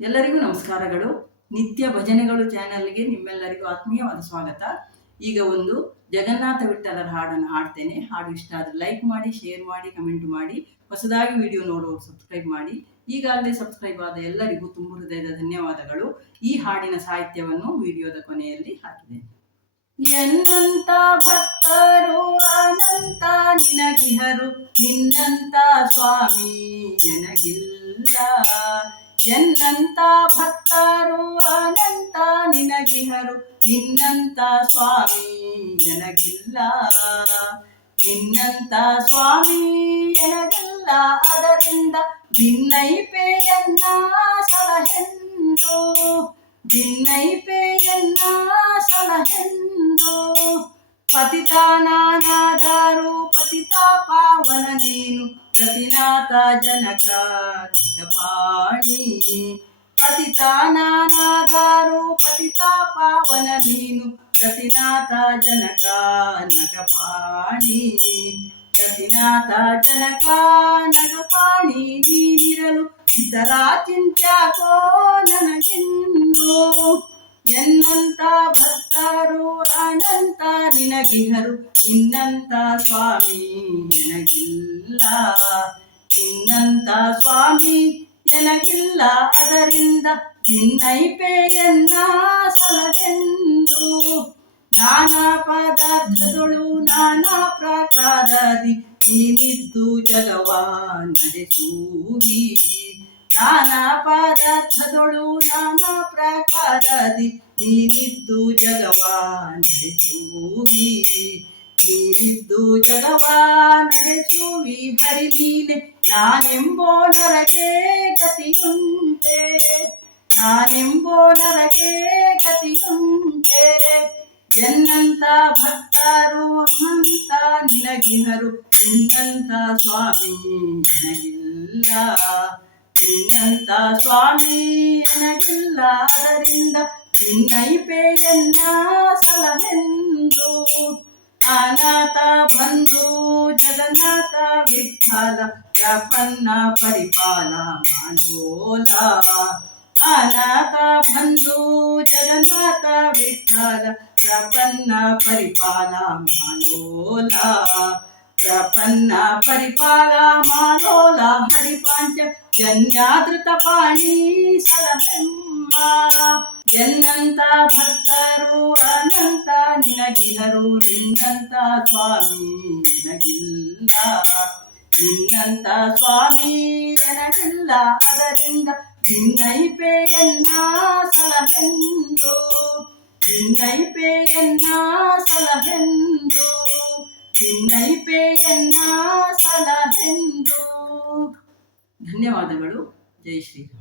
ಎಲ್ಲರಿಗೂ ನಮಸ್ಕಾರಗಳು. ನಿತ್ಯ ಭಜನೆಗಳು ಚಾನೆಲ್ಗೆ ನಿಮ್ಮೆಲ್ಲರಿಗೂ ಆತ್ಮೀಯವಾದ ಸ್ವಾಗತ. ಈಗ ಒಂದು ಜಗನ್ನಾಥ ವಿಠಲರ ಹಾಡನ್ನು ಹಾಡ್ತೇನೆ. ಹಾಡು ಇಷ್ಟ ಆದರೆ ಲೈಕ್ ಮಾಡಿ, ಶೇರ್ ಮಾಡಿ, ಕಮೆಂಟ್ ಮಾಡಿ. ಹೊಸದಾಗಿ ವಿಡಿಯೋ ನೋಡುವವರು ಸಬ್ಸ್ಕ್ರೈಬ್ ಮಾಡಿ. ಈಗಾಗಲೇ ಸಬ್ಸ್ಕ್ರೈಬ್ ಆದ ಎಲ್ಲರಿಗೂ ತುಂಬ ಹೃದಯದ ಧನ್ಯವಾದಗಳು. ಈ ಹಾಡಿನ ಸಾಹಿತ್ಯವನ್ನು ವಿಡಿಯೋದ ಕೊನೆಯಲ್ಲಿ ಹಾಕಿದ್ದೇನೆ. ಎನ್ನಂತ ಭಕ್ತರು ಅನಂತ ನಿನಗಿಹರು, ನಿನ್ನಂತ ಸ್ವಾಮಿ ನನಗಿಲ್ಲ. ಎನ್ನಂತ ಭಕ್ತರು ಅನಂತ ನಿನಗಿಹರು, ನಿನ್ನಂತ ಸ್ವಾಮಿ ನನಗಿಲ್ಲ. ನಿನ್ನಂತ ಸ್ವಾಮಿ ನನಗಿಲ್ಲ, ಅದರಿಂದ ಭಿನ್ನೈಪೆಯನ್ನ ಸಲಹೆಂದು, ಭಿನ್ನೈಪೆಯನ್ನ ಸಲಹೆಂದು. ಪತಿತಾನಾದರೂ ಪತಿತ ಪಾವನ ನೀನು, ಪ್ರತಿನಾಥ ಜನಕ ಪಾಣಿ. ಪತಿತಾನಾದರೂ ಪತಿತ ಪಾವನ ನೀನು, ಪ್ರತಿನಾಥ ಜನಕ ನಗಪಾಣಿ. ಪ್ರತಿನಾಥ ಜನಕ ನಗಪಾಣಿ ನೀನಿರಲು ಇತರ ಚಿಂತ್ಯಾಕೋ ನನಗಿನ್ನು. ಎನ್ನಂತ ಭಕ್ತರು ಅನಂತ ನಿನಗಿಹರು, ನಿನ್ನಂತ ಸ್ವಾಮಿ ನನಗಿಲ್ಲ. ನಿನ್ನಂತ ಸ್ವಾಮಿ ನನಗಿಲ್ಲ, ಅದರಿಂದ ಭಿನ್ನೈಪೆಯನ್ನ ಸಲಹೆಂದು. ನಾನಾ ಪದಾರ್ಥದೊಳು ನಾನಾ ಪ್ರಕಾರದಿ ನೀನಿದ್ದು ಜಗವ ನಡೆಸುವಿ. ನಾನಾ ಪದಾರ್ಥದೊಳು ನಾನಾ ಪ್ರಕಾರದಿ ನೀನಿದ್ದು ಜಗವ ನಡೆಸುವಿ. ನೀನಿದ್ದು ಜಗವ ನಡೆಸುವಿ ಹರಿ ನೀನೆ. ನಾನೆಂಬೋ ನರಗೆ ಗತಿಯುಂಟೆ, ನಾನೆಂಬೋ ನರಗೆ ಗತಿಯುಂಟೆ. ಎನ್ನಂತ ಭಕ್ತರು ಅನಂತ ನಿನಗಿಹರು, ನಿನ್ನಂತ ಸ್ವಾಮಿ ನನಗಿಲ್ಲ. ನಿನ್ನಂತ ಸ್ವಾಮಿ ನನಗಿಲ್ಲ, ಅದರಿಂದ ಭಿನ್ನೈಪೆಯನ್ನ ಸಲಹೆಂದು. ಅನಾಥ ಬಂಧು ಜಗನ್ನಾಥ ವಿಠಲ, ಪ್ರಪನ್ನ ಪರಿಪಾಲ ಮನೋಲ. ಅನಾಥ ಬಂಧು ಜಗನ್ನಾಥ ವಿಠಲ, ಪ್ರಪನ್ನ ಪರಿಪಾಲ ಮನೋಲ. ಪ್ರಪನ್ನ ಪರಿಪಾಲ ಮನೋಲ, ಹರಿಪಾಂಚ ಜನ್ಯಾದೃತ ಪಾಣಿ ಸಲಹೆಮ್ಮ. ಎನ್ನಂತ ಭಕ್ತರು ಅನಂತ ನಿನಗಿಹರು, ನಿನ್ನಂತ ಸ್ವಾಮಿ ನನಗಿಲ್ಲ. ನಿನ್ನಂತ ಸ್ವಾಮಿ ನನಗಿಲ್ಲ, ಅದರಿಂದ ಭಿನ್ನೈಪೆಯನ್ನ ಸಲಹೆಂದು. ಭಿನ್ನೈಪೆಯನ್ನ ಸಲಹೆಂದು, ಭಿನ್ನೈಪೆಯನ್ನ ಸಲಹೆಂದು. ಧನ್ಯವಾದಗಳು. ಜೈ ಶ್ರೀರಾಮ್.